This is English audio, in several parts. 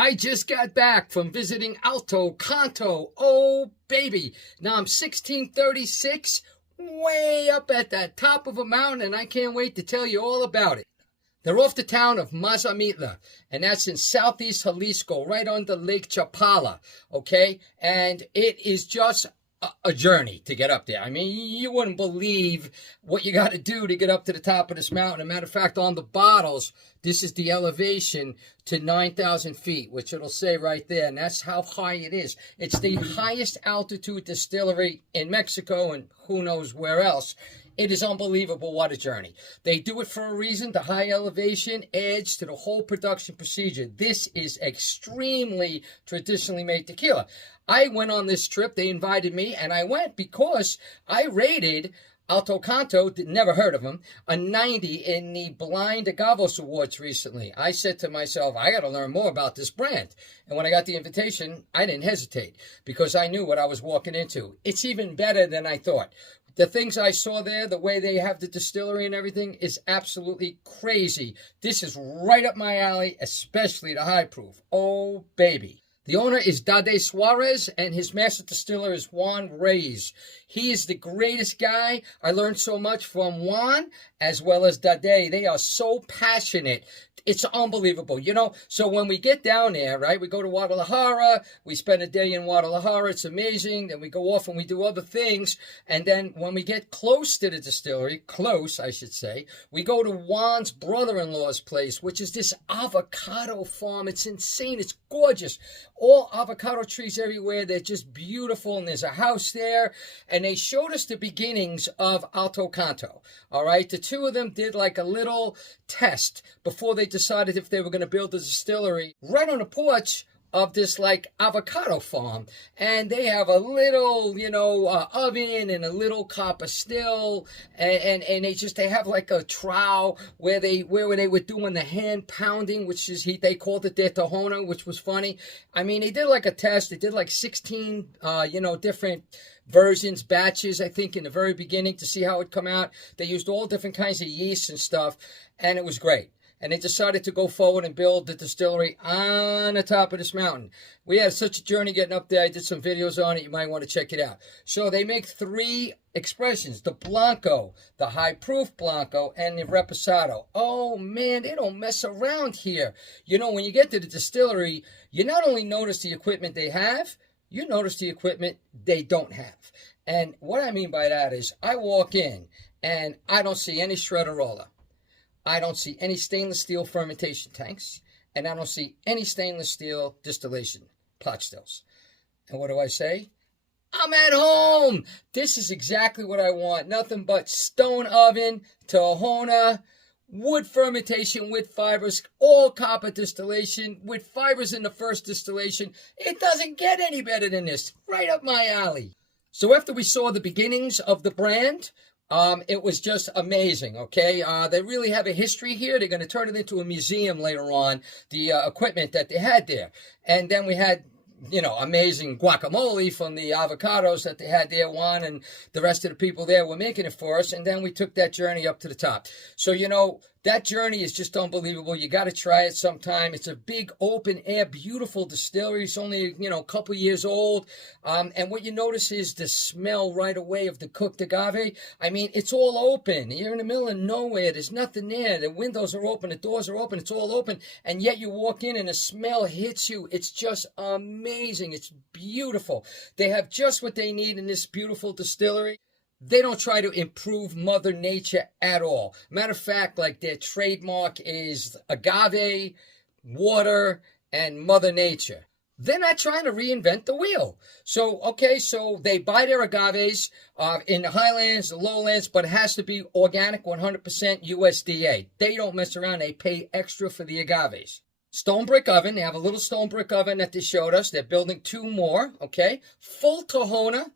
I just got back from visiting Alto Canto. Oh, baby. Now I'm 1636, way up at the top of a mountain, and I can't wait to tell you all about it. They're off the town of Mazamitla, and that's in southeast Jalisco, right under Lake Chapala, okay? And it is just a journey to get up there. I mean, you wouldn't believe what you got to do to get up to the top of this mountain. As a matter of fact, on the bottles, this is the elevation to 9,000 feet, which it'll say right there, and that's how high it is. It's the highest altitude distillery in Mexico and who knows where else. It is unbelievable. What a journey. They do it for a reason. The high elevation adds to the whole production procedure. This is extremely traditionally made tequila. I went on this trip. They invited me, and I went because I rated Alto Canto, never heard of him, a 90 in the Blind Agavos Awards recently. I said to myself, I got to learn more about this brand. And when I got the invitation, I didn't hesitate because I knew what I was walking into. It's even better than I thought. The things I saw there, the way they have the distillery and everything is absolutely crazy. This is right up my alley, especially the high proof. Oh, baby. The owner is Dade Suarez, and his master distiller is Juan Reyes. He is the greatest guy. I learned so much from Juan as well as Dade. They are so passionate. It's unbelievable. You know, so when we get down there, right, we go to Guadalajara. We spend a day in Guadalajara. It's amazing. Then we go off and we do other things. And then when we get close to the distillery, close, I should say, we go to Juan's brother-in-law's place, which is this avocado farm. It's insane. It's gorgeous. All avocado trees everywhere. They're just beautiful. And there's a house there. And they showed us the beginnings of Alto Canto. All right. The two of them did like a little test before they decided if they were going to build a distillery right on the porch of this like avocado farm. And they have a little, oven and a little copper still. And they have like a trowel where they were doing the hand pounding, which is, they called it their Tahona, which was funny. I mean, they did like a test. They did like 16, different versions, batches, I think, in the very beginning to see how it would come out. They used all different kinds of yeast and stuff, and it was great. And they decided to go forward and build the distillery on the top of this mountain. We had such a journey getting up there. I did some videos on it. You might want to check it out. So they make three expressions: the Blanco, the high proof Blanco, and the Reposado. Oh, man, they don't mess around here. You know, when you get to the distillery, you not only notice the equipment they have, you notice the equipment they don't have. And what I mean by that is I walk in and I don't see any shredder roller. I don't see any stainless steel fermentation tanks, and I don't see any stainless steel distillation pot stills. And what do I say? I'm at home. This is exactly what I want. Nothing but stone oven, Tahona, wood fermentation with fibers, all copper distillation with fibers in the first distillation. It doesn't get any better than this. Right up my alley. So after we saw the beginnings of the brand, it was just amazing, okay? They really have a history here. They're going to turn it into a museum later on, the equipment that they had there. And then we had, amazing guacamole from the avocados that they had there, Juan and the rest of the people there were making it for us. And then we took that journey up to the top. So, that journey is just unbelievable. You got to try it sometime. It's a big, open air, beautiful distillery. It's only, a couple years old. And what you notice is the smell right away of the cooked agave. I mean, it's all open. You're in the middle of nowhere. There's nothing there. The windows are open. The doors are open. It's all open. And yet you walk in and the smell hits you. It's just amazing. It's beautiful. They have just what they need in this beautiful distillery. They don't try to improve Mother Nature at all. Matter of fact, like their trademark is agave, water, and Mother Nature. They're not trying to reinvent the wheel. So they buy their agaves in the highlands, the lowlands, but it has to be organic, 100% USDA. They don't mess around. They pay extra for the agaves. Stone brick oven. They have a little stone brick oven that they showed us. They're building two more, okay? Full Tahona.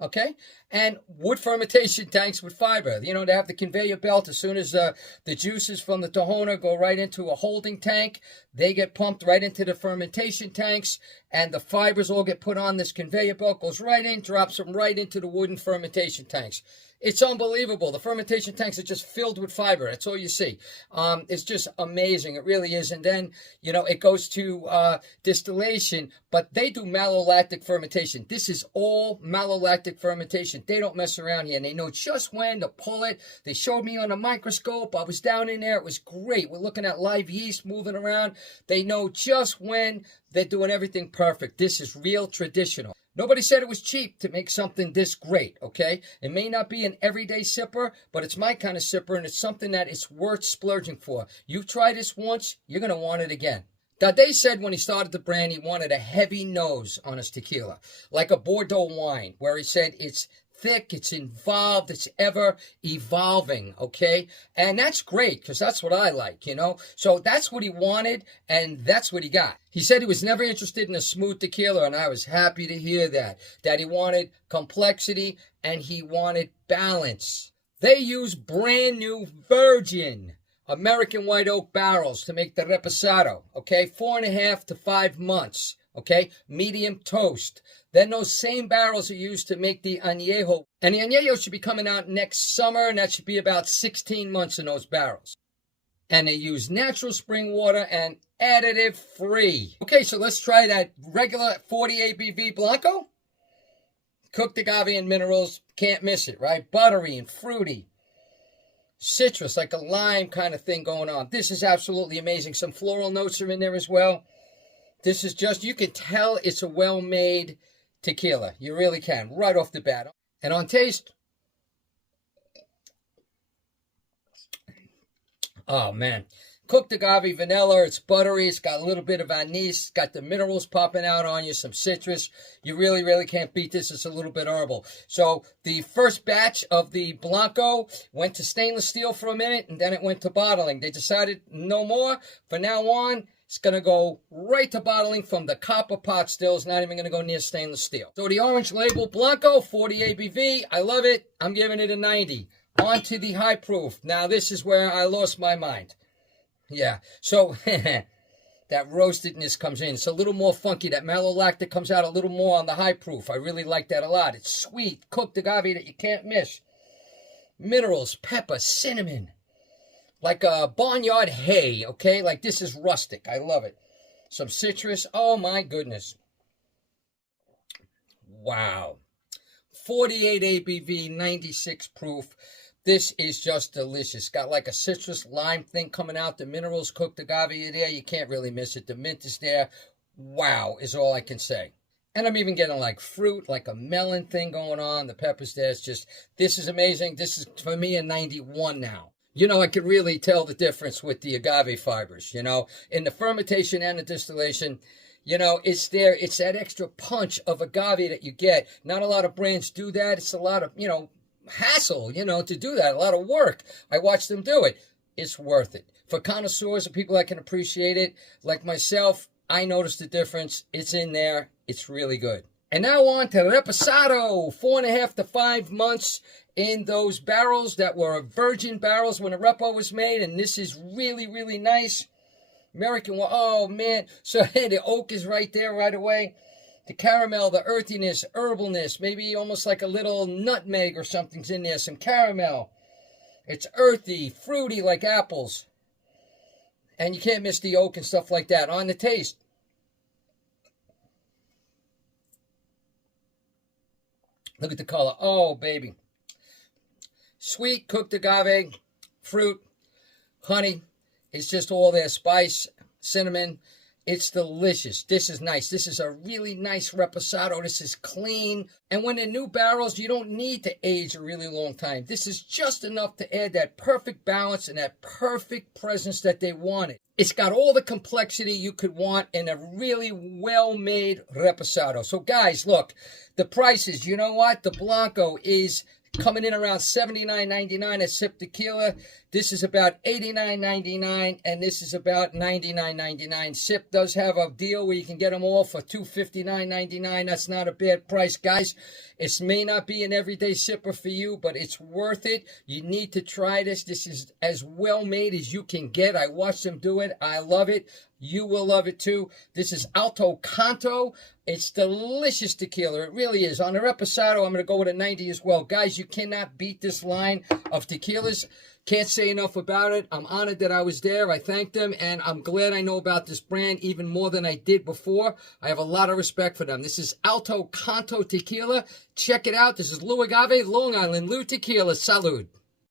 Okay, And wood fermentation tanks with fiber. You know, they have the conveyor belt. As soon as the juices from the tahona go right into a holding tank, they get pumped right into the fermentation tanks, and the fibers all get put on this conveyor belt, goes right in, drops them right into the wooden fermentation tanks. It's unbelievable. The fermentation tanks are just filled with fiber. That's all you see. It's just amazing. It really is. And then, you know, it goes to distillation, but they do malolactic fermentation. This is all malolactic fermentation. They don't mess around here. And they know just when to pull it. They showed me on a microscope. I was down in there. It was great. We're looking at live yeast moving around. They know just when. They're doing everything perfect. This is real traditional. Nobody said it was cheap to make something this great, okay? It may not be an everyday sipper, but it's my kind of sipper, and it's something that it's worth splurging for. You try this once, you're going to want it again. Dade said when he started the brand, he wanted a heavy nose on his tequila, like a Bordeaux wine, where he said it's thick, it's involved, it's ever evolving, okay? And that's great, because that's what I like, you know? So that's what he wanted, and that's what he got. He said he was never interested in a smooth tequila, and I was happy to hear that he wanted complexity, and he wanted balance. They use brand new virgin American white oak barrels to make the reposado, okay? 4.5 to 5 months, okay? Medium toast. Then those same barrels are used to make the añejo. And the añejo should be coming out next summer, and that should be about 16 months in those barrels. And they use natural spring water and additive free. Okay, so let's try that regular 40 ABV Blanco. Cooked agave and minerals, can't miss it, right? Buttery and fruity. Citrus, like a lime kind of thing going on. This is absolutely amazing. Some floral notes are in there as well. This is just, you can tell it's a well-made tequila. You really can, right off the bat. And on taste, oh man, cooked agave vanilla. It's buttery. It's got a little bit of anise. Got the minerals popping out on you, some citrus. You really, really can't beat this. It's a little bit herbal. So the first batch of the Blanco went to stainless steel for a minute, and then it went to bottling. They decided no more. From now on, it's going to go right to bottling from the copper pot still. It's not even going to go near stainless steel. So the orange label Blanco, 40 ABV. I love it. I'm giving it a 90. On to the high proof. Now, this is where I lost my mind. Yeah, so that roastedness comes in. It's a little more funky. That malolactic comes out a little more on the high proof. I really like that a lot. It's sweet, cooked agave that you can't miss. Minerals, pepper, cinnamon. Like a barnyard hay, okay? Like this is rustic. I love it. Some citrus. Oh, my goodness. Wow. 48 ABV, 96 proof. This is just delicious. Got like a citrus lime thing coming out. The minerals, cooked agave are there. You can't really miss it. The mint is there. Wow is all I can say. And I'm even getting like fruit, like a melon thing going on. The peppers there. It's just, this is amazing. This is, for me, a 91 now. You know, I can really tell the difference with the agave fibers, you know. In the fermentation and the distillation, you know, it's there. It's that extra punch of agave that you get. Not a lot of brands do that. It's a lot of, you know, hassle, you know, to do that. A lot of work. I watch them do it. It's worth it. For connoisseurs and people that can appreciate it, like myself, I noticed the difference. It's in there. It's really good. And now on to Reposado. 4.5 to 5 months in those barrels that were virgin barrels when the Repo was made. And this is really, really nice. American, oh man. So the oak is right there right away. The caramel, the earthiness, herbalness, maybe almost like a little nutmeg or something's in there. Some caramel. It's earthy, fruity like apples. And you can't miss the oak and stuff like that. On the taste. Look at the color. Oh, baby. Sweet, cooked agave, fruit, honey. It's just all there. Spice, cinnamon. It's delicious. This is nice. This is a really nice reposado. This is clean. And when they're new barrels, you don't need to age a really long time. This is just enough to add that perfect balance and that perfect presence that they wanted. It's got all the complexity you could want in a really well-made reposado. So guys, look, the prices, you know what? The Blanco is coming in around $79.99 at Sip Tequila. This is about $89.99, and this is about $99.99. SIP does have a deal where you can get them all for $259.99. That's not a bad price, guys. It may not be an everyday sipper for you, but it's worth it. You need to try this. This is as well made as you can get. I watched them do it. I love it. You will love it too. This is Alto Canto. It's delicious tequila. It really is. On the Reposado, I'm going to go with a 90 as well. Guys, you cannot beat this line of tequilas. Can't say enough about it. I'm honored that I was there. I thanked them, and I'm glad I know about this brand even more than I did before. I have a lot of respect for them. This is Alto Canto Tequila. Check it out. This is Lou Agave, Long Island Lou Tequila. Salud.